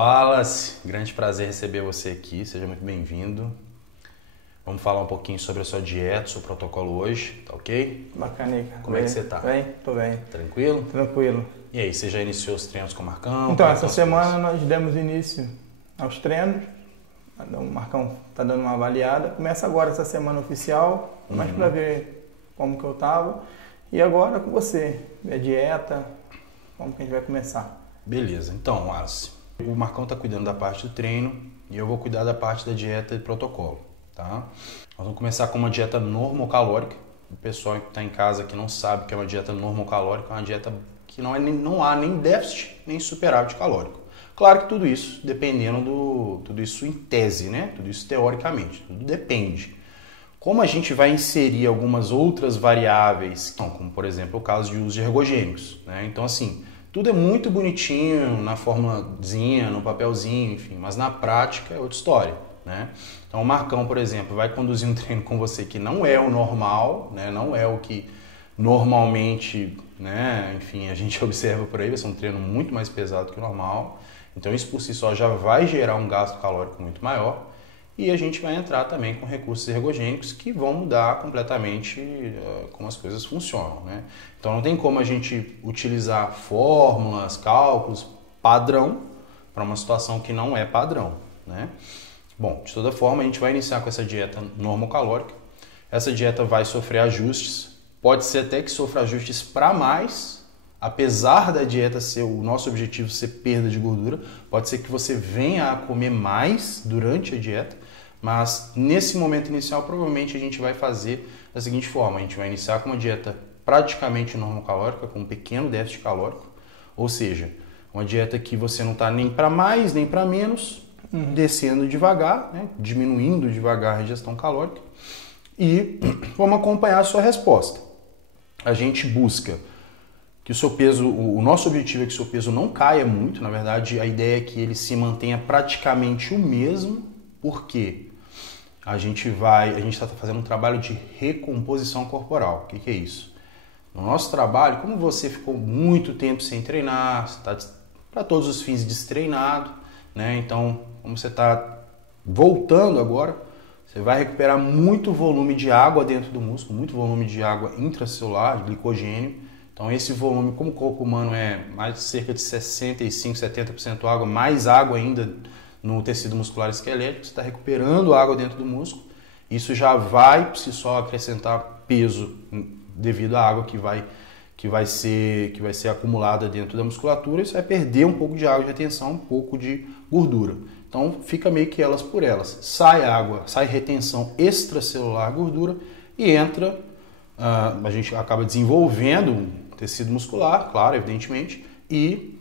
Wallace, grande prazer receber você aqui, seja muito bem-vindo. Vamos falar um pouquinho sobre a sua dieta, seu protocolo hoje, tá ok? Bacana aí, cara. Como é que você tá? Bem, tô bem. Tranquilo? Tranquilo. E aí, você já iniciou os treinos com o Marcão? Então, essa semana nós demos início aos treinos. O Marcão tá dando uma avaliada. Começa agora essa semana oficial, mais para ver como que eu tava. E agora com você, a dieta, como que a gente vai começar. Beleza, então, Wallace, o Marcão tá cuidando da parte do treino e eu vou cuidar da parte da dieta e protocolo, tá? Nós vamos começar com uma dieta normocalórica. O pessoal que está em casa que não sabe o que é uma dieta normocalórica, é uma dieta que não há nem déficit nem superávit calórico. Claro que tudo isso dependendo tudo isso em tese, né? Tudo isso teoricamente, tudo depende. Como a gente vai inserir algumas outras variáveis, como por exemplo o caso de uso de ergogênicos, né? Então assim, tudo é muito bonitinho na formulazinha, no papelzinho, enfim, mas na prática é outra história, né? Então o Marcão, por exemplo, vai conduzir um treino com você que não é o normal, né? Não é o que normalmente, né? Enfim, a gente observa por aí, vai ser um treino muito mais pesado que o normal. Então isso por si só já vai gerar um gasto calórico muito maior. E a gente vai entrar também com recursos ergogênicos que vão mudar completamente como as coisas funcionam, né? Então não tem como a gente utilizar fórmulas, cálculos, padrão para uma situação que não é padrão, né? Bom, de toda forma a gente vai iniciar com essa dieta normocalórica. Essa dieta vai sofrer ajustes, pode ser até que sofra ajustes para mais, apesar da dieta ser o nosso objetivo ser perda de gordura, pode ser que você venha a comer mais durante a dieta. Mas nesse momento inicial, provavelmente a gente vai fazer da seguinte forma: a gente vai iniciar com uma dieta praticamente normocalórica, com um pequeno déficit calórico, ou seja, uma dieta que você não está nem para mais nem para menos, descendo devagar, né? Diminuindo devagar a ingestão calórica, e vamos acompanhar a sua resposta. A gente busca que o seu peso, o nosso objetivo é que o seu peso não caia muito, na verdade a ideia é que ele se mantenha praticamente o mesmo, porque a gente está fazendo um trabalho de recomposição corporal. O que é isso? No nosso trabalho, como você ficou muito tempo sem treinar, você está para todos os fins destreinado, né? Então, como você está voltando agora, você vai recuperar muito volume de água dentro do músculo, muito volume de água intracelular, de glicogênio. Então esse volume, como o corpo humano é mais de cerca de 65, 70% água, mais água ainda no tecido muscular esquelético, você está recuperando água dentro do músculo. Isso já vai, por si só, acrescentar peso devido à água que vai ser acumulada dentro da musculatura. E você vai perder um pouco de água de retenção, um pouco de gordura. Então fica meio que elas por elas. Sai água, sai retenção extracelular gordura e entra, a gente acaba desenvolvendo tecido muscular, claro, evidentemente, e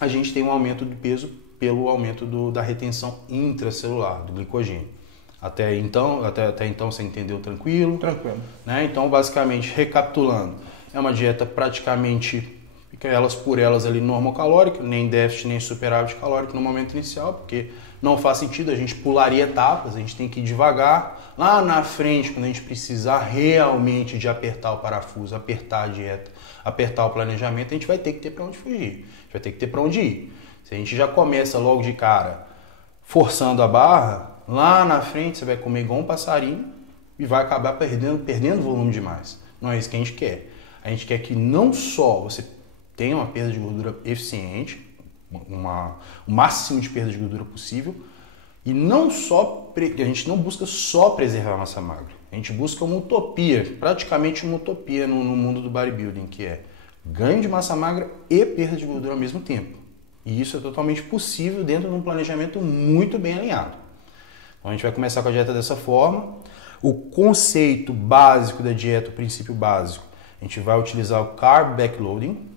a gente tem um aumento de peso pelo aumento da retenção intracelular, do glicogênio. Até então você entendeu tranquilo? Tranquilo. Né? Então, basicamente, recapitulando, é uma dieta praticamente, fica elas por elas ali normocalórica, nem déficit nem superávit calórico no momento inicial, porque não faz sentido, a gente pularia etapas, a gente tem que ir devagar. Lá na frente, quando a gente precisar realmente de apertar o parafuso, apertar a dieta, apertar o planejamento, a gente vai ter que ter para onde fugir, a gente vai ter que ter para onde ir. Se a gente já começa logo de cara forçando a barra, lá na frente você vai comer igual um passarinho e vai acabar perdendo volume demais. Não é isso que a gente quer. A gente quer que não só você tenha uma perda de gordura eficiente, o máximo de perda de gordura possível, e não só, a gente não busca só preservar a massa magra. A gente busca uma utopia, praticamente uma utopia no mundo do bodybuilding, que é ganho de massa magra e perda de gordura ao mesmo tempo. E isso é totalmente possível dentro de um planejamento muito bem alinhado. Então a gente vai começar com a dieta dessa forma. O conceito básico da dieta, o princípio básico, a gente vai utilizar o Carb Backloading.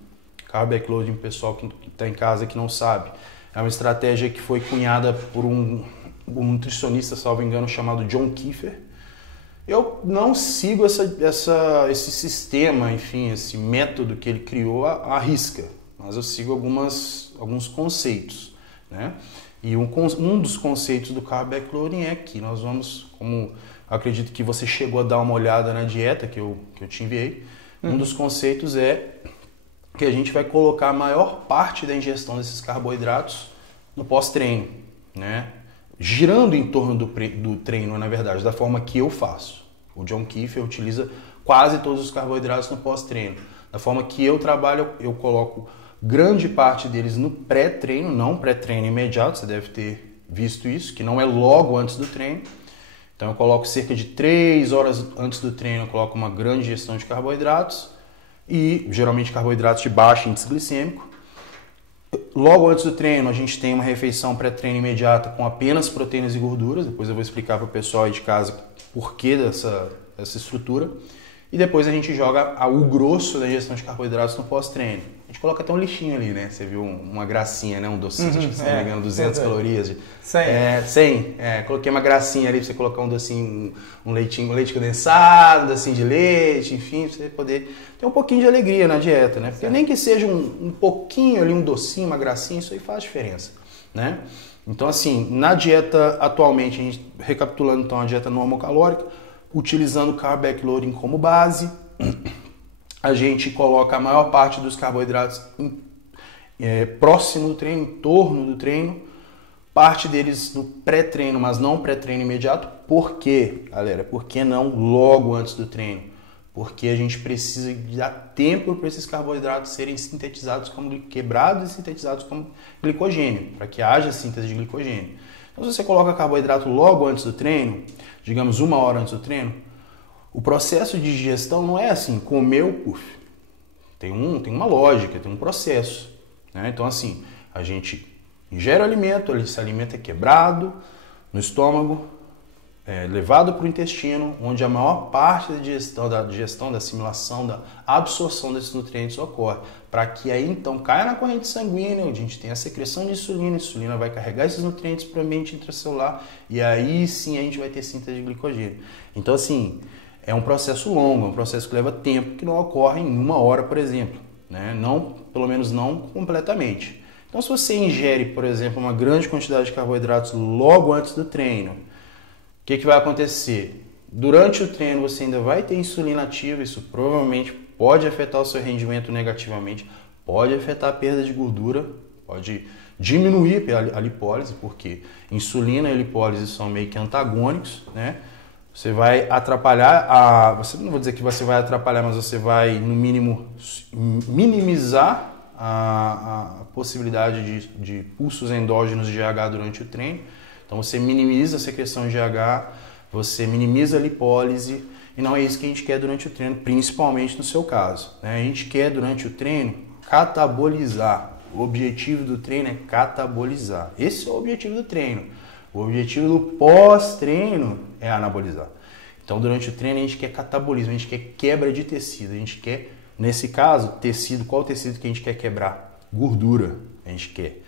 Carb Backloading, pessoal que está em casa que não sabe, é uma estratégia que foi cunhada por um nutricionista, salvo engano, chamado John Kiefer. Eu não sigo esse sistema, enfim, esse método que ele criou à risca, mas eu sigo alguns conceitos, né? E um dos conceitos do Carb Backloading é que nós vamos, como acredito que você chegou a dar uma olhada na dieta que eu te enviei, um dos conceitos é que a gente vai colocar a maior parte da ingestão desses carboidratos no pós-treino, né? Girando em torno do treino, na verdade, da forma que eu faço. O John Kiefer utiliza quase todos os carboidratos no pós-treino. Da forma que eu trabalho, eu coloco grande parte deles no pré-treino, não pré-treino imediato, você deve ter visto isso, que não é logo antes do treino. Então eu coloco cerca de 3 horas antes do treino, eu coloco uma grande ingestão de carboidratos e geralmente carboidratos de baixo índice glicêmico. Logo antes do treino a gente tem uma refeição pré-treino imediata com apenas proteínas e gorduras, depois eu vou explicar para o pessoal aí de casa por que dessa estrutura. E depois a gente joga o grosso da ingestão de carboidratos no pós-treino. A gente coloca até um lixinho ali, né? Você viu uma gracinha, né? Um docinho, acho que se não me engano, 200 calorias. 100. Coloquei uma gracinha ali pra você colocar um docinho, um leite condensado, um docinho de leite, enfim, pra você poder ter um pouquinho de alegria na dieta, né? Porque nem que seja um pouquinho ali, um docinho, uma gracinha, isso aí faz diferença, né? Então, assim, na dieta atualmente, a gente, recapitulando então a dieta normocalórica, utilizando o carb backloading como base, a gente coloca a maior parte dos carboidratos próximo do treino, em torno do treino, parte deles no pré-treino, mas não pré-treino imediato. Por quê, galera? Por que não logo antes do treino? Porque a gente precisa dar tempo para esses carboidratos serem sintetizados como quebrados e sintetizados como glicogênio, para que haja síntese de glicogênio. Então, se você coloca carboidrato logo antes do treino, digamos 1 hora antes do treino, o processo de digestão não é assim, comeu, puf. Tem uma lógica, tem um processo, né? Então, assim, a gente ingere o alimento, esse alimento é quebrado no estômago, levado para o intestino, onde a maior parte da digestão, da assimilação, da absorção desses nutrientes ocorre, para que aí então caia na corrente sanguínea, onde a gente tem a secreção de insulina, a insulina vai carregar esses nutrientes para o ambiente intracelular e aí sim a gente vai ter síntese de glicogênio. Então, assim, é um processo longo, é um processo que leva tempo, que não ocorre em 1 hora, por exemplo, né? Não, pelo menos não completamente. Então, se você ingere, por exemplo, uma grande quantidade de carboidratos logo antes do treino, o que vai acontecer? Durante o treino você ainda vai ter insulina ativa, isso provavelmente pode afetar o seu rendimento negativamente, pode afetar a perda de gordura, pode diminuir a lipólise, porque insulina e lipólise são meio que antagônicos, né? Você vai atrapalhar, não vou dizer que você vai atrapalhar, mas você vai, no mínimo, minimizar a possibilidade de pulsos endógenos de GH durante o treino. Então você minimiza a secreção de GH, você minimiza a lipólise, e não é isso que a gente quer durante o treino, principalmente no seu caso, né? A gente quer durante o treino catabolizar. O objetivo do treino é catabolizar. Esse é o objetivo do treino. O objetivo do pós-treino é anabolizar. Então durante o treino a gente quer catabolismo, a gente quer quebra de tecido, a gente quer, nesse caso, tecido. Qual tecido que a gente quer quebrar? Gordura. A gente quer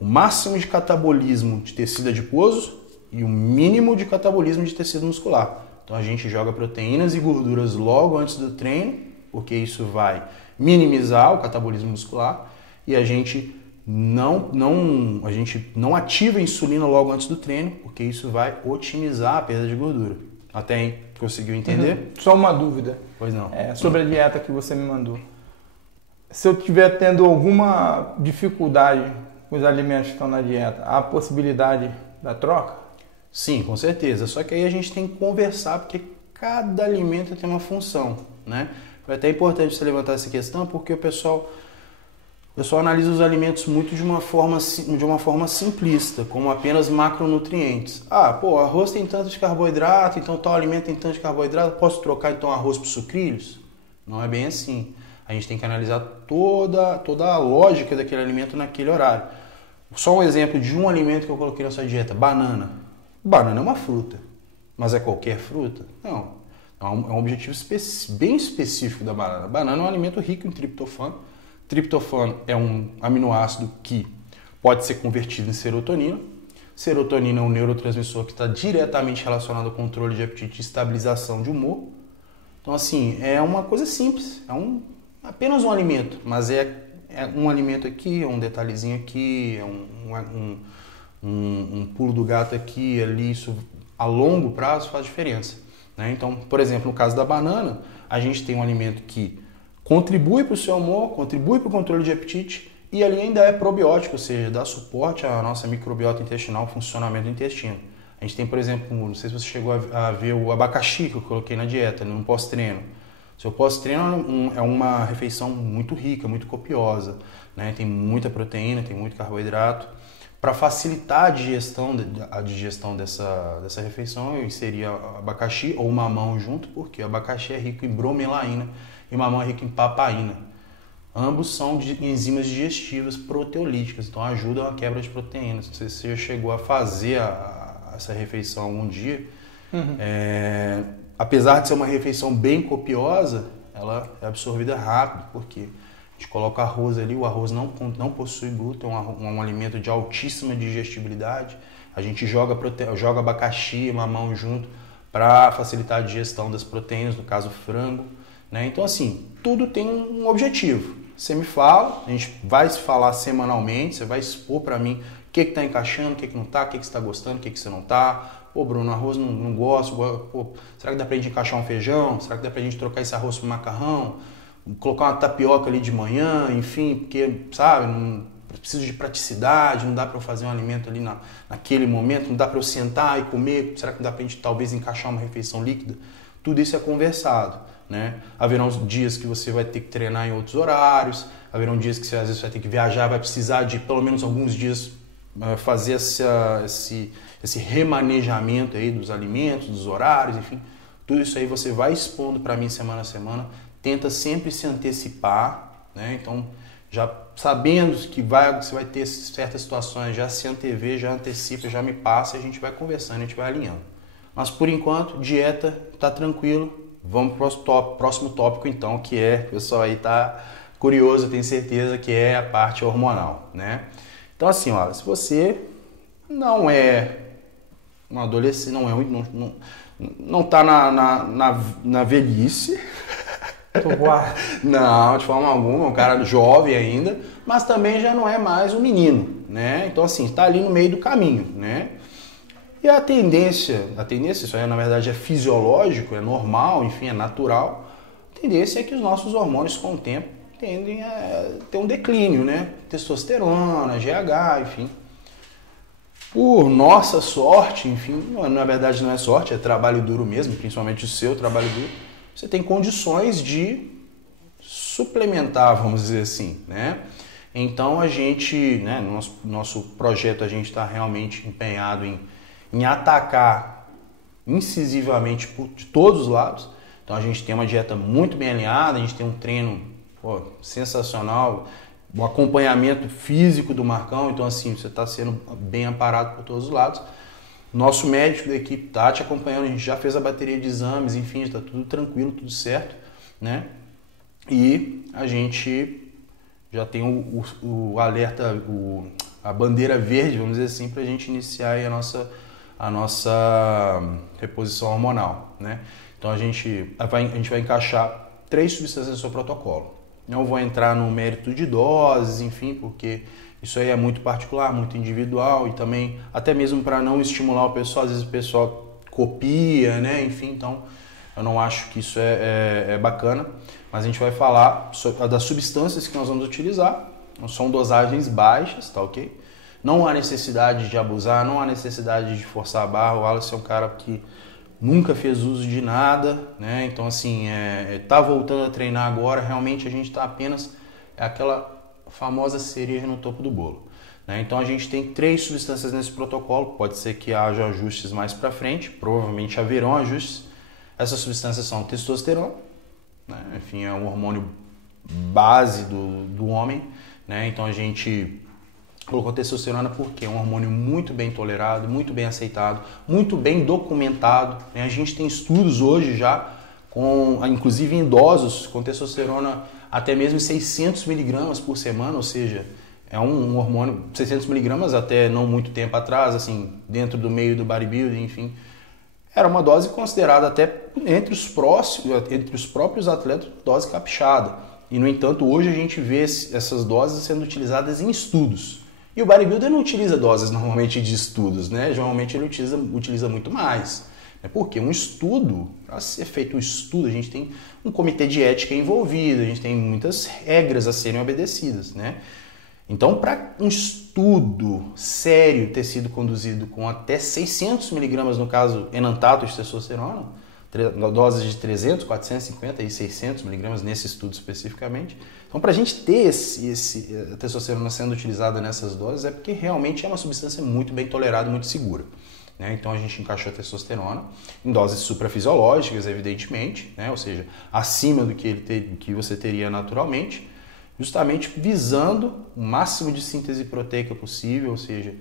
o máximo de catabolismo de tecido adiposo e o mínimo de catabolismo de tecido muscular. Então a gente joga proteínas e gorduras logo antes do treino, porque isso vai minimizar o catabolismo muscular, e a gente não ativa a insulina logo antes do treino, porque isso vai otimizar a perda de gordura. Até aí, conseguiu entender? Uhum. Só uma dúvida. Pois não. Sobre a dieta que você me mandou. Se eu estiver tendo alguma dificuldade com os alimentos que estão na dieta, há a possibilidade da troca? Sim, com certeza. Só que aí a gente tem que conversar, porque cada alimento tem uma função, né? Foi até importante você levantar essa questão, porque o pessoal analisa os alimentos muito de uma forma simplista, como apenas macronutrientes. Arroz tem tanto de carboidrato, então tal alimento tem tanto de carboidrato, posso trocar então arroz por sucrilhos? Não é bem assim. A gente tem que analisar toda a lógica daquele alimento naquele horário. Só um exemplo de um alimento que eu coloquei na sua dieta, banana. Banana é uma fruta, mas é qualquer fruta? Não. É um objetivo bem específico da banana. Banana é um alimento rico em triptofano. Triptofano é um aminoácido que pode ser convertido em serotonina. Serotonina é um neurotransmissor que está diretamente relacionado ao controle de apetite e estabilização de humor. Então, assim, é uma coisa simples. Apenas um alimento, mas é um alimento aqui, é um detalhezinho aqui, é um pulo do gato aqui, ali, isso a longo prazo faz diferença, né? Então, por exemplo, no caso da banana, a gente tem um alimento que contribui para o seu humor, contribui para o controle de apetite E ali ainda é probiótico, ou seja, dá suporte à nossa microbiota intestinal, funcionamento do intestino. A gente tem, por exemplo, não sei se você chegou a ver o abacaxi que eu coloquei na dieta, no pós-treino. Seu pós-treino é uma refeição muito rica, muito copiosa, né? Tem muita proteína, tem muito carboidrato. Para facilitar a digestão dessa refeição, eu inseria abacaxi ou mamão junto, porque o abacaxi é rico em bromelaína e o mamão é rico em papaína. Ambos são enzimas digestivas proteolíticas, então ajudam a quebra de proteínas. Não sei se você já chegou a fazer essa refeição algum dia. Apesar de ser uma refeição bem copiosa, ela é absorvida rápido, porque a gente coloca arroz ali, o arroz não possui glúten, é um alimento de altíssima digestibilidade. A gente joga abacaxi e mamão junto para facilitar a digestão das proteínas, no caso frango, né? Então assim, tudo tem um objetivo. Você me fala, a gente vai se falar semanalmente, você vai expor para mim o que está encaixando, o que não está, o que você está gostando, o que você não está. Pô, Bruno, arroz não gosto. Pô, será que dá pra gente encaixar um feijão? Será que dá pra gente trocar esse arroz por macarrão? Colocar uma tapioca ali de manhã, enfim, porque, sabe, não preciso de praticidade, não dá pra eu fazer um alimento ali naquele momento, não dá pra eu sentar e comer. Será que dá pra gente talvez encaixar uma refeição líquida? Tudo isso é conversado, né? Haverão dias que você vai ter que treinar em outros horários, haverão dias que você às vezes vai ter que viajar, vai precisar de pelo menos alguns dias fazer esse remanejamento aí dos alimentos, dos horários, enfim, tudo isso aí você vai expondo para mim semana a semana, tenta sempre se antecipar, né? Então, já sabendo que você vai ter certas situações, já se antevê, já antecipa, já me passa, a gente vai conversando, a gente vai alinhando. Mas por enquanto, dieta, tá tranquilo, vamos para o próximo tópico então, que é, o pessoal aí tá curioso, eu tenho certeza que é a parte hormonal, né? Então assim, olha, se você não é um adolescente, não tá na velhice. Não, de forma alguma, é um cara jovem ainda, mas também já não é mais um menino, né? Então assim, está ali no meio do caminho, né? E a tendência, isso aí na verdade é fisiológico, é normal, enfim, é natural. A tendência é que os nossos hormônios com o tempo tendem a ter um declínio, né? Testosterona, GH, enfim. Por nossa sorte, enfim, na verdade não é sorte, é trabalho duro mesmo, principalmente o seu trabalho duro, você tem condições de suplementar, vamos dizer assim, né? Então a gente, né, no nosso projeto a gente está realmente empenhado em atacar incisivamente de todos os lados. Então a gente tem uma dieta muito bem alinhada, a gente tem um treino sensacional, o acompanhamento físico do Marcão, então assim, você está sendo bem amparado por todos os lados. Nosso médico da equipe está te acompanhando, a gente já fez a bateria de exames, enfim, está tudo tranquilo, tudo certo, né? E a gente já tem o alerta, a bandeira verde, vamos dizer assim, para a gente iniciar aí a nossa reposição hormonal, né? Então a gente vai encaixar 3 substâncias no seu protocolo. Não vou entrar no mérito de doses, enfim, porque isso aí é muito particular, muito individual e também, até mesmo para não estimular o pessoal, às vezes o pessoal copia, né? Enfim, então eu não acho que isso é bacana, mas a gente vai falar das substâncias que nós vamos utilizar, são dosagens baixas, tá ok? Não há necessidade de abusar, não há necessidade de forçar a barra, o Wallace é um cara que nunca fez uso de nada, né? Então assim, tá voltando a treinar agora, realmente a gente está apenas aquela famosa cereja no topo do bolo, né? Então a gente tem 3 substâncias nesse protocolo, pode ser que haja ajustes mais para frente, provavelmente haverão ajustes. Essas substâncias são testosterona, né? Enfim, é um hormônio base do homem, né? Então a gente colocou testosterona porque é um hormônio muito bem tolerado, muito bem aceitado, muito bem documentado, né? A gente tem estudos hoje já, inclusive em idosos, com testosterona até mesmo 600 miligramas por semana, ou seja, é um hormônio, 600 miligramas até não muito tempo atrás, assim, dentro do meio do bodybuilding, enfim, era uma dose considerada até entre os próprios atletas, dose caprichada. E, no entanto, hoje a gente vê essas doses sendo utilizadas em estudos. E o bodybuilder não utiliza doses normalmente de estudos, né? Geralmente ele utiliza muito mais. Porque um estudo, para ser feito um estudo, a gente tem um comitê de ética envolvido, a gente tem muitas regras a serem obedecidas, né? Então, para um estudo sério ter sido conduzido com até 600 miligramas, no caso, enantato de testosterona, doses de 300, 450 e 600 miligramas nesse estudo especificamente. Então, para a gente ter a testosterona sendo utilizada nessas doses, é porque realmente é uma substância muito bem tolerada, muito segura. Né? Então, a gente encaixou a testosterona em doses suprafisiológicas, evidentemente, né? Ou seja, acima do que você teria naturalmente, justamente visando o máximo de síntese proteica possível, ou seja,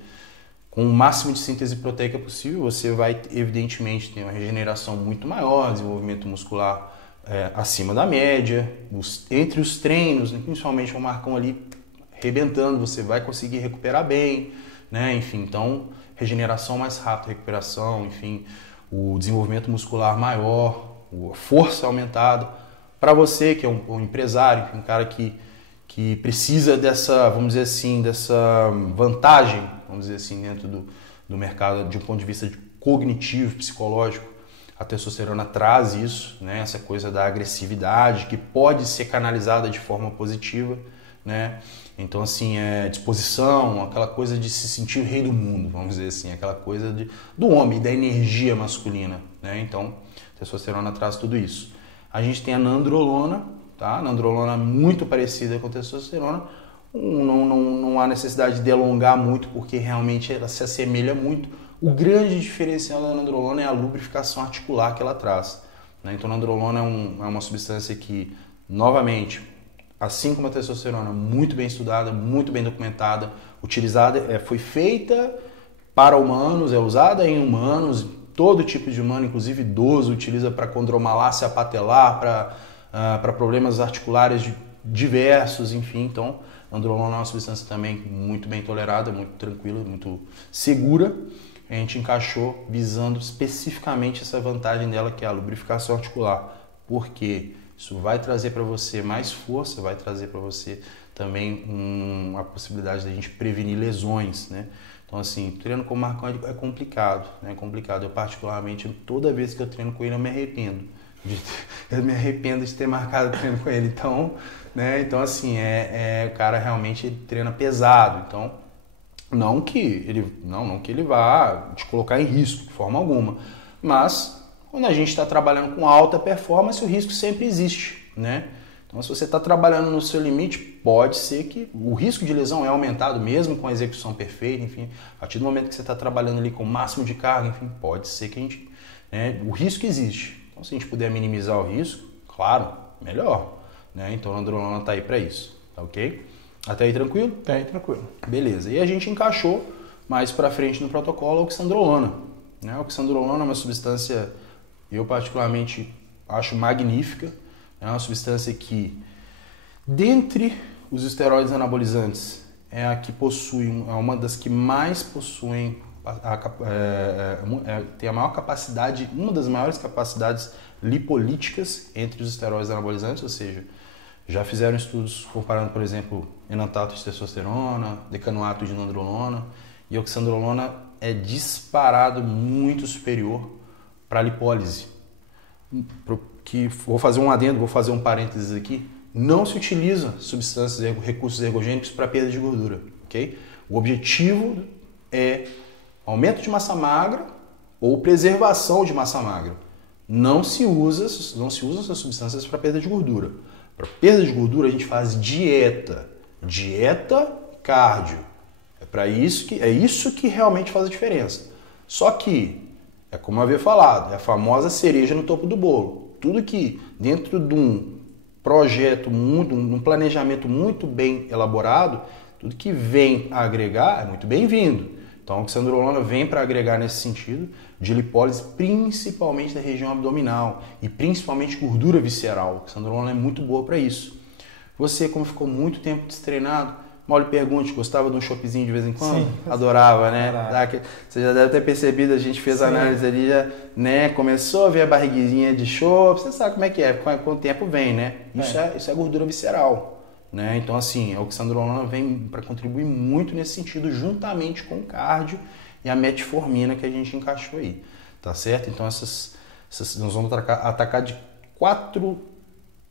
com o máximo de síntese proteica possível, você vai, evidentemente, ter uma regeneração muito maior, desenvolvimento muscular acima da média, entre os treinos, principalmente o Marcão ali arrebentando, você vai conseguir recuperar bem, né? Enfim, então, regeneração mais rápida, recuperação, enfim, o desenvolvimento muscular maior, a força aumentada. Para você, que é um empresário, um cara que precisa dessa, vamos dizer assim, dessa vantagem, vamos dizer assim, dentro do mercado de um ponto de vista cognitivo, psicológico, a testosterona traz isso, né? Essa coisa da agressividade que pode ser canalizada de forma positiva, né? Então, assim, disposição, aquela coisa de se sentir rei do mundo, vamos dizer assim, aquela coisa do homem, da energia masculina, né? Então, a testosterona traz tudo isso. A gente tem a nandrolona, tá? A nandrolona é muito parecida com a testosterona, não há necessidade de delongar muito, porque realmente ela se assemelha muito. O grande diferencial da nandrolona é a lubrificação articular que ela traz, né? Então, a nandrolona é uma substância que, novamente, assim como a testosterona, muito bem estudada, muito bem documentada, utilizada, foi feita para humanos, é usada em humanos, todo tipo de humano, inclusive idoso, utiliza para condromalácia patelar, para problemas articulares diversos, enfim. Então, a nandrolona é uma substância também muito bem tolerada, muito tranquila, muito segura. A gente encaixou visando especificamente essa vantagem dela, que é a lubrificação articular. Por quê? Isso vai trazer para você mais força, vai trazer para você também a possibilidade de a gente prevenir lesões, né? Então, assim, treino com o Marcão é complicado, né? É complicado. Eu, particularmente, toda vez que eu treino com ele, eu me arrependo. Eu me arrependo de ter marcado treino com ele. Então, né? Então, assim, o cara realmente treina pesado. Então, não que ele vá te colocar em risco, de forma alguma. Mas, quando a gente está trabalhando com alta performance, o risco sempre existe, né? Então, se você está trabalhando no seu limite, pode ser que o risco de lesão é aumentado mesmo com a execução perfeita, enfim. A partir do momento que você está trabalhando ali com o máximo de carga, enfim, pode ser que a gente... né, o risco existe. Então, se a gente puder minimizar o risco, claro, melhor, né? Então, a nandrolona está aí para isso, tá ok? Até aí tranquilo? Tá aí tranquilo. Beleza. E a gente encaixou mais para frente no protocolo a oxandrolona, né? A oxandrolona é uma substância... eu particularmente acho magnífica, é uma substância que, dentre os esteroides anabolizantes, é a que possui, é uma das que mais possuem, tem a maior capacidade, uma das maiores capacidades lipolíticas entre os esteroides anabolizantes, ou seja, já fizeram estudos comparando, por exemplo, enantato de testosterona, decanoato de nandrolona, e oxandrolona é disparado muito superior para a lipólise. Que vou fazer um adendo, vou fazer um parênteses aqui. Não se utiliza substâncias, recursos ergogênicos para perda de gordura, ok? O objetivo é aumento de massa magra ou preservação de massa magra. Não se usa essas substâncias para perda de gordura. Para perda de gordura a gente faz dieta cardio. É isso que realmente faz a diferença. Só que é como eu havia falado, é a famosa cereja no topo do bolo. Tudo que dentro de um projeto, um planejamento muito bem elaborado, tudo que vem a agregar é muito bem-vindo. Então a oxandrolona vem para agregar nesse sentido de lipólise, principalmente da região abdominal e principalmente gordura visceral. A oxandrolona é muito boa para isso. Você, como ficou muito tempo destreinado, mal lhe pergunte, gostava de um choppzinho de vez em quando? Sim, adorava, né? Você já deve ter percebido, a gente fez a análise ali, já, né? Começou a ver a barriguinha de chopp, você sabe como é que é, com o tempo vem, né? Isso é gordura visceral, né? Então, assim, a oxandrolona vem para contribuir muito nesse sentido, juntamente com o cardio e a metformina que a gente encaixou aí, tá certo? Então, nós vamos atacar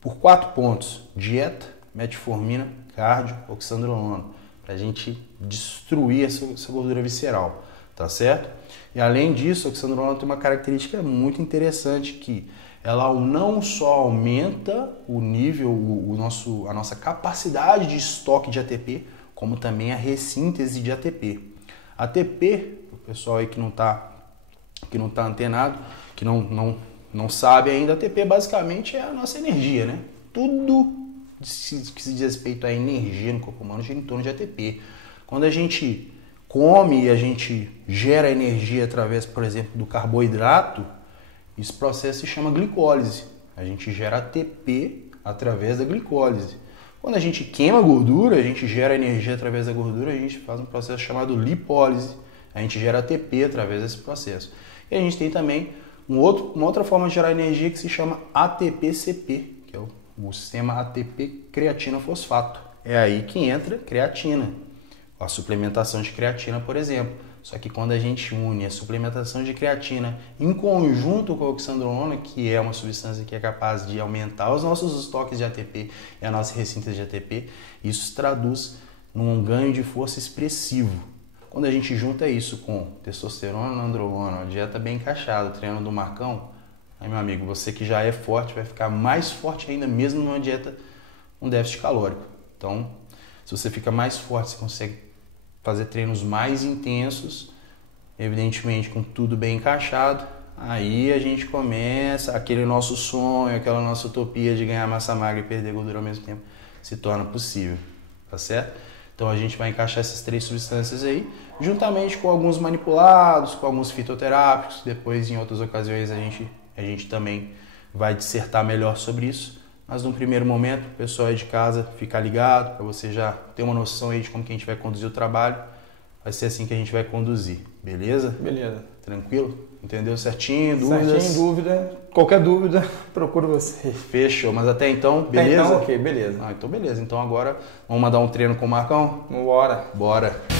por 4 pontos: dieta, metformina, cardio, oxandrolona, pra gente destruir essa gordura visceral, tá certo? E além disso, a oxandrolona tem uma característica muito interessante que ela não só aumenta o nível, a nossa capacidade de estoque de ATP, como também a ressíntese de ATP. ATP, o pessoal aí que não tá antenado, que não sabe ainda, ATP basicamente é a nossa energia, né? Tudo que se diz respeito à energia no corpo humano gira em torno de ATP. Quando a gente come e a gente gera energia através, por exemplo, do carboidrato, esse processo se chama glicólise. A gente gera ATP através da glicólise. Quando a gente queima gordura, a gente gera energia através da gordura, a gente faz um processo chamado lipólise. A gente gera ATP através desse processo. E a gente tem também uma outra forma de gerar energia que se chama ATP-CP, que é o sistema ATP-creatina-fosfato. É aí que entra creatina, a suplementação de creatina, por exemplo. Só que quando a gente une a suplementação de creatina em conjunto com a oxandrolona, que é uma substância que é capaz de aumentar os nossos estoques de ATP e a nossa ressíntese de ATP, isso se traduz num ganho de força expressivo. Quando a gente junta isso com testosterona, androlona, uma dieta bem encaixada, treino do Marcão, aí, meu amigo, você que já é forte vai ficar mais forte ainda mesmo numa dieta com déficit calórico. Então, se você fica mais forte, você consegue fazer treinos mais intensos, evidentemente com tudo bem encaixado. Aí a gente começa, aquele nosso sonho, aquela nossa utopia de ganhar massa magra e perder gordura ao mesmo tempo se torna possível, tá certo? Então a gente vai encaixar essas 3 substâncias aí, juntamente com alguns manipulados, com alguns fitoterápicos. Depois, em outras ocasiões, a gente também vai dissertar melhor sobre isso. Mas num primeiro momento, o pessoal aí de casa ficar ligado, para você já ter uma noção aí de como que a gente vai conduzir o trabalho. Vai ser assim que a gente vai conduzir, beleza? Beleza. Tranquilo? Entendeu certinho? Dúvidas? Certinho, dúvida. Qualquer dúvida, procuro você. Fechou, mas até então, beleza? Até então, ok, beleza. Então beleza. Então agora, vamos mandar um treino com o Marcão? Bora. Bora.